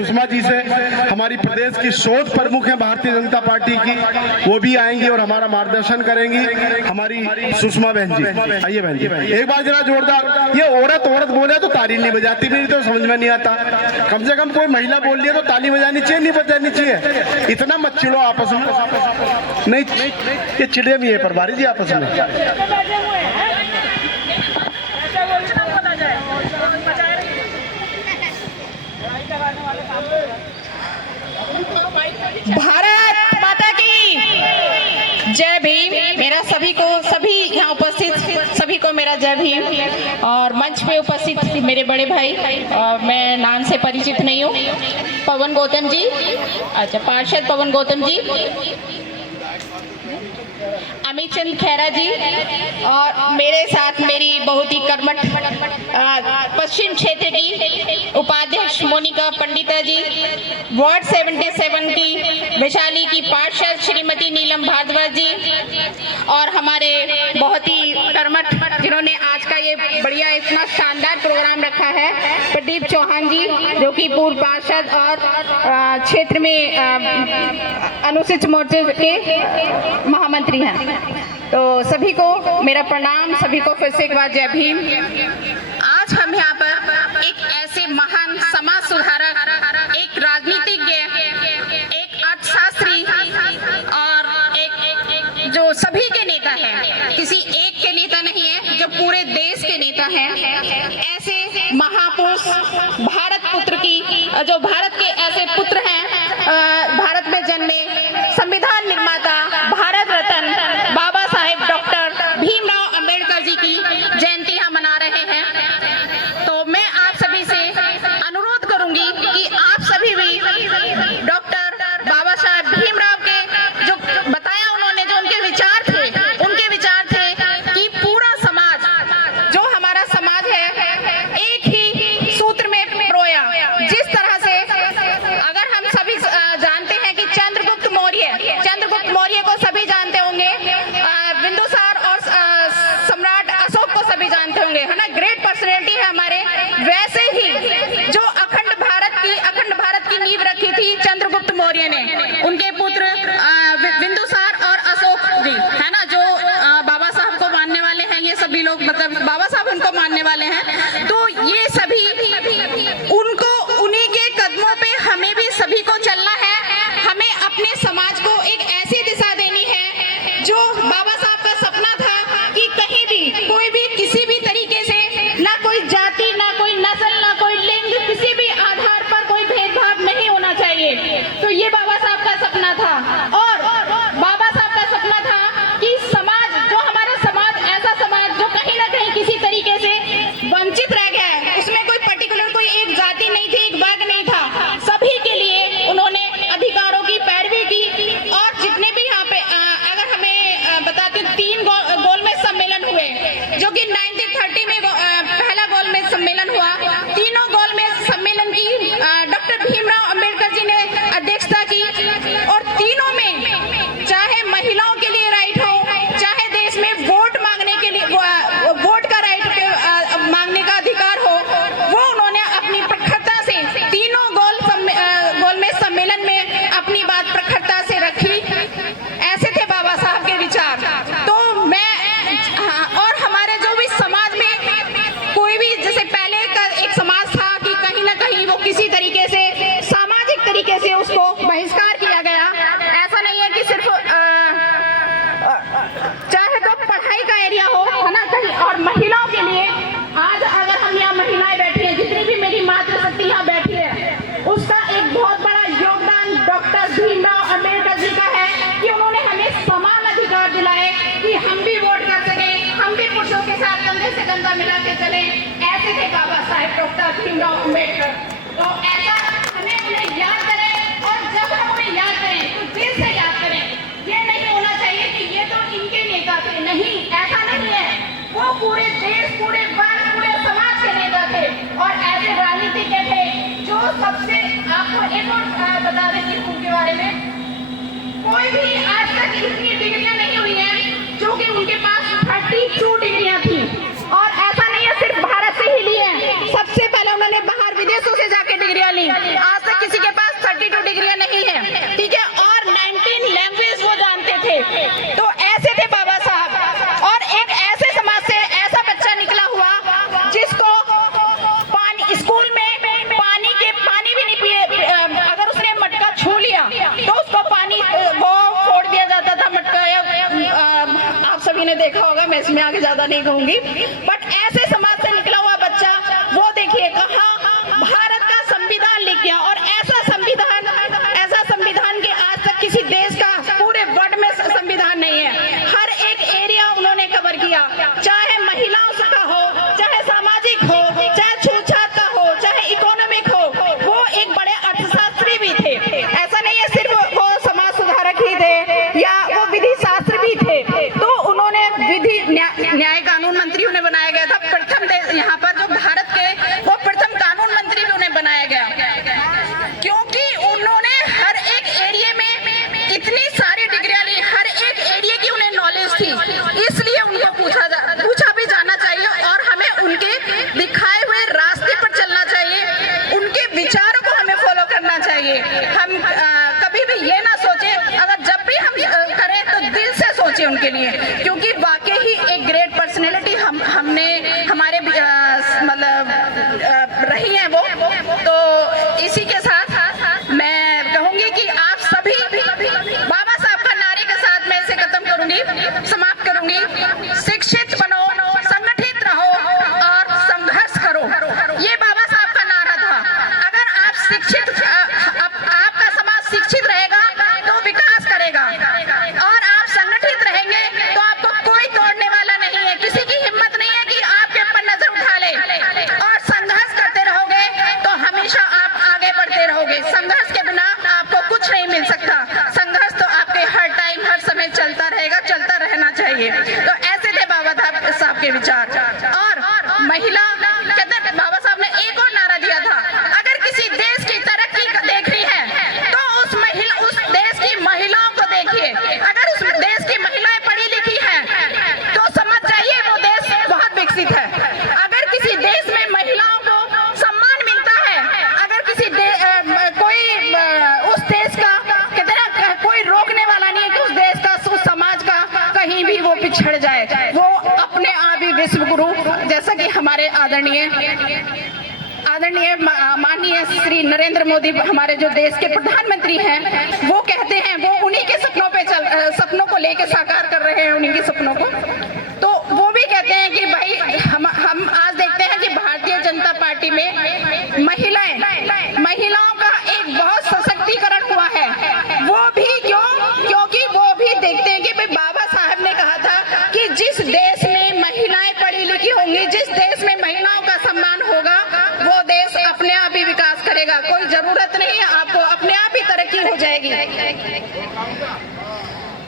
सुषमा जी से, हमारी प्रदेश की शोध प्रमुख है भारतीय जनता पार्टी की, वो भी आएंगी और हमारा मार्गदर्शन करेंगी। हमारी सुषमा बहन जी, आइए बहन जी, एक बार जरा जोरदार। ये औरत बोले तो ताली नहीं बजाती, मेरी तो समझ में नहीं आता। कम से कम कोई महिला बोल रही है तो ताली बजानी चाहिए, नहीं बजानी चाहिए? इतना मत चिढ़ो आपस में, नहीं ये चिड़े भी है प्रभारी जी आपस में। भारत माता की जय भीम। मेरा सभी यहाँ उपस्थित सभी को मेरा जय भीम। और मंच पे उपस्थित मेरे बड़े भाई, मैं नाम से परिचित नहीं हूँ, पवन गौतम जी, अच्छा पार्षद पवन गौतम जी, अमित चंद खैरा जी, और मेरे साथ मेरी बहुत ही कर्मठ पश्चिम क्षेत्र की उपाध्यक्ष मोनिका पंडिता जी, वार्ड 77 की वैशाली की पार्षद श्रीमती नीलम भारद्वाज जी, और हमारे बहुत ही कर्मठ जिन्होंने आज का ये बढ़िया इतना शानदार प्रोग्राम रखा है, प्रदीप चौहान जी जो कि पूर्व पार्षद और क्षेत्र में अनुसूचित मोर्चे के महामंत्री हैं। तो सभी को मेरा प्रणाम, सभी को फिर से एक बार जय भीम। आज हम यहाँ पर एक ऐसे महान समाज सुधारक, एक राजनीतिज्ञ, एक अर्थशास्त्री और एक जो सभी के नेता है, किसी एक के नेता नहीं है, जो पूरे देश के नेता हैं, ऐसे महापुरुष भारत पुत्र की, जो भारत के ऐसे पुत्र हैं, भारत में जन्मे संविधान निर्माता भारत रत्न बाबा साहेब डॉक्टर भीमराव अंबेडकर जी की जयंती हम मना रहे हैं। तो मैं आप सभी से अनुरोध करूंगी कि आप सभी भी डॉक्टर बाबा साहेब भीमराव के जो बताया उन्होंने, जो उनके विचार थे कि पूरा समाज, जो हमारा समाज है, एक ही सूत्र में पिरोया। जिस तरह से अगर हम सभी जानते हैं कि चंद्रगुप्त मौर्य को सभी जानते होंगे, बिंदुसार और सम्राट अशोक को सभी जानते होंगे, है ना, ग्रेट पर्सनैलिटी है हमारे। वैसे ही जो अखंड भारत की नींव रखी थी चंद्रगुप्त मौर्य ने, उनके पुत्र बिंदुसार और अशोक जी, है ना, जो बाबा साहब को मानने वाले हैं, ये सभी लोग, मतलब बाबा साहब उनको मानने वाले हैं। तो ये सभी उनको, उन्हीं के कदमों पे हमें भी सभी को चलना है। हमें अपने समाज को एक ऐसी दिशा देनी है जो बाबा साहब का सपना था कि कहीं भी कोई भी किसी भी तरीके से, ना कोई जाति, ना कोई नस्ल, ना कोई लिंग, किसी भी आधार पर कोई भेदभाव नहीं होना चाहिए। तो ये बाबा साहब का सपना था। और बाबा साहब का सपना था कि समाज, जो हमारा समाज, ऐसा समाज जो कहीं ना कहीं किसी तरीके से वंचित रह गया है, उसमें कोई पर्टिकुलर कोई एक जाति नहीं थी, एक वर्ग नहीं था, सभी के लिए उन्होंने अधिकारों की पैरवी की। और जितने भी यहाँ पे अगर हमें बताते 3 गोलमेज सम्मेलन हुए, जो कि 1930 में पहला गोलमेज सम्मेलन हुआ। तीनों गोलमेज सम्मेलन की डॉक्टर भीमराव अंबेडकर जी ने अध्यक्षता की, और तीनों में चाहे महिलाओं के लिए राइट हो, चाहे देश में वोट मांगने के लिए, वोट का राइट मांगने का अधिकार हो, वो उन्होंने अपनी प्रखरता से तीनों गोलमेज सम्मेलन में अपनी बात प्रखरता से रखी। ऐसे थे बाबा साहब के विचार। तो मैं और हमारे जो भी समाज में कोई भी, जैसे पहले का एक समाज था कि कहीं ना कहीं वो किसी तरीके से सामाजिक तरीके से उसको बहिष्कार किया गया। ऐसा नहीं है कि सिर्फ चाहे तो पढ़ाई का एरिया हो, है ना, कहीं, और महिलाओं के लिए आज अगर हम यहाँ महिलाएं बैठी हैं, जितनी भी मेरी मातृशक्ति यहाँ बैठी है, उसका एक बहुत बड़ा योगदान डॉक्टर भीमराव अंबेडकर जी का है कि उन्होंने हमें समान अधिकार दिलाए कि हम भी वोट कर सके, हम भी पुरुषों के साथ कंधे से कंधा मिला के चले। ऐसे थे बाबा साहेब डॉक्टर भीमराव अंबेडकर। तो ऐसा हमें उन्हें याद करें, और जब हम उन्हें याद करें तो दिल से याद करें। ये नहीं होना चाहिए कि ये तो इनके नेता थे, नहीं, ऐसा नहीं है। वो पूरे देश, पूरे वर्ग, पूरे समाज के नेता थे, और ऐसे राजनीतिज्ञ थे जो सबसे, आपको एक और बता देती हूँ उनके बारे में, कोई भी आज तक इतनी डिग्रियां नहीं हुई हैं जो कि उनके पास 32 डिग्रियां थी। और ऐसा नहीं है सिर्फ भारत से ही ली है, सबसे पहले उन्होंने बाहर विदेशों से जाके डिग्रियां ली। आज तक किसी डिग्रियां नहीं है, ठीक है, और 19 लैंग्वेज वो जानते थे। तो ऐसे थे बाबा साहब। और एक ऐसे समाज से ऐसा बच्चा निकला हुआ जिसको पानी, स्कूल में पानी भी नहीं पिए, अगर उसने मटका छू लिया तो उसको पानी वो फोड़ दिया जाता था मटका। आप सभी ने देखा होगा, मैं इसमें आगे ज्यादा नहीं कहूंगी। बट ऐसे समाज से निकला हुआ बच्चा, वो देखिए कहाँ भारत का संविधान लिख गया। और ऐसा संविधान के आज तक किसी देश का पूरे वर्ल्ड में संविधान नहीं है। हर एक एरिया उन्होंने कवर किया, चाहे महिलाओं का हो, चाहे सामाजिक हो, चाहे छूतछात का हो, चाहे इकोनॉमिक हो। वो एक बड़े अर्थशास्त्री भी थे। ऐसा नहीं है सिर्फ वो समाज सुधारक ही थे या वो विधि शास्त्र भी थे। तो उन्होंने विधि न्याय कानून मंत्री उन्हें बनाया गया था। प्रथम यहाँ पर जो भारत के वो प्रथम कानून मंत्री भी उन्हें बनाया गया, क्योंकि उन्होंने हर एक एरिया में इतनी सारी डिग्रियां ली, हर एक एरिया की उन्हें नॉलेज थी। इसलिए उनको पूछा भी जाना चाहिए और हमें उनके दिखाए हुए रास्ते पर चलना चाहिए, उनके विचारों को हमें फॉलो करना चाहिए। हम कभी भी ये ना सोचे, अगर जब भी हम करें तो दिल से सोचे उनके लिए, क्योंकि वाकई ही एक ग्रेट पर्सनैलिटी हमने हमारे मतलब रही है वो। तो इसी के साथ मैं कहूंगी कि आप सभी बाबा साहब का नारे के साथ मैं इसे खत्म करूंगी, समाप्त करूंगी। शिक्षित बनो, संगठित रहो और संघर्ष करो, ये बाबा साहब का नारा था। अगर आप शिक्षित, आपका समाज शिक्षित रहेगा तो विकास करेगा, और आप संगठित रहेंगे तो आपको कोई तोड़ने वाला नहीं है। किसी की हिम्मत नहीं है कि आपके ऊपर नजर उठा ले। और संघर्ष करते रहोगे तो हमेशा आप आगे बढ़ते रहोगे। संघर्ष के बिना आपको कुछ नहीं मिल सकता। संघर्ष तो आपके हर टाइम, हर समय चलता रहेगा, चलता रहना चाहिए। तो ऐसे थे बाबा साहब के विचार। और महिला कहते हैं, बाबा साहब ने एक और नारा दिया था, अगर किसी देश की तरक्की देखनी है तो उस देश की महिलाओं को देखिए। अगर उस देश की महिलाएं पढ़ी लिखी हैं तो समझ जाइए वो देश बहुत विकसित है। अगर किसी देश में महिलाओं को सम्मान मिलता है, अगर किसी कोई उस देश का कहते हैं कोई रोकने वाला नहीं है कि उस देश का, उस समाज का कहीं भी वो पिछड़ जाए। वो अपने आप ही विश्व गुरु, जैसा कि हमारे आदरणीय माननीय श्री नरेंद्र मोदी हमारे जो देश के प्रधानमंत्री हैं, वो कहते हैं, वो उन्हीं के सपनों को लेके साकार कर रहे हैं, उन्हीं के सपनों को। तो वो भी कहते हैं कि भाई हम आज देखते हैं कि भारतीय जनता पार्टी में महिलाओं का एक बहुत सशक्तिकरण हुआ है। वो भी क्योंकि वो भी देखते हैं कि भाई बाबा साहब ने कहा था कि जिस देश में महिलाएं पढ़ी लिखी होंगी, जिस देश में महिलाओं का सम्मान होगा, वो देश अपने आप ही विकास करेगा। कोई जरूरत नहीं है आपको, अपने आप ही तरक्की हो जाएगी।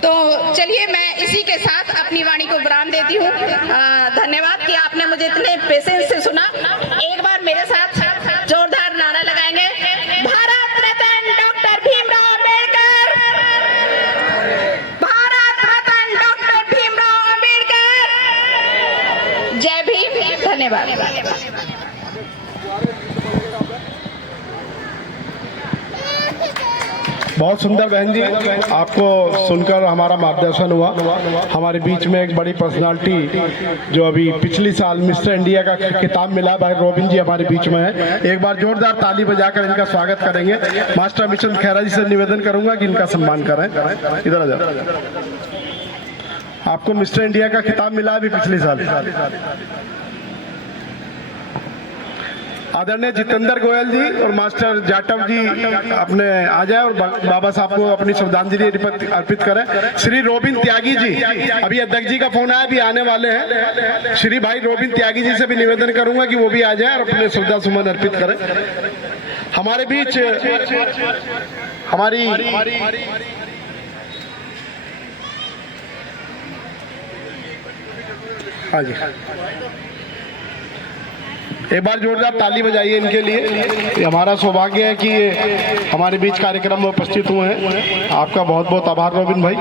तो चलिए मैं इसी के साथ अपनी वाणी को विराम देती हूँ। धन्यवाद कि आपने मुझे इतने पेशेंस से सुना। एक बार मेरे साथ जोरदार नारा लगाएंगे, भारत रत्न डॉक्टर भीमराव अम्बेडकर, भारत रत्न डॉक्टर भीमराव अम्बेडकर, जय भीम। धन्यवाद। बहुत सुंदर बहन जी, आपको सुनकर हमारा मार्गदर्शन हुआ। हमारे बीच में एक बड़ी पर्सनालिटी जो अभी पिछली साल मिस्टर इंडिया का खिताब मिला, भाई रोबिन जी हमारे बीच में है। एक बार जोरदार ताली बजाकर इनका स्वागत करेंगे। मास्टर मिशन खैरा जी से निवेदन करूंगा कि इनका सम्मान करें। इधर आ जाओ। आपको मिस्टर इंडिया का खिताब मिला अभी पिछले साल। आदरणीय जितेंद्र गोयल जी और मास्टर जाटव जी अपने आ जाए और बाबा साहब को अपनी श्रद्धांजलि अर्पित करें। श्री रोबिन त्यागी जी, अभी अध्यक्ष जी का फोन आया, अभी आने वाले हैं। श्री भाई रोबिन त्यागी जी से भी निवेदन करूंगा कि वो भी आ जाए और अपने श्रद्धा सुमन अर्पित करें। हमारे बीच हमारी हाँ जी, एक बार जोरदार ताली बजाइए इनके लिए। ये हमारा सौभाग्य है कि ये हमारे बीच कार्यक्रम में उपस्थित हुए हैं। आपका बहुत बहुत आभार रोबिन भाई।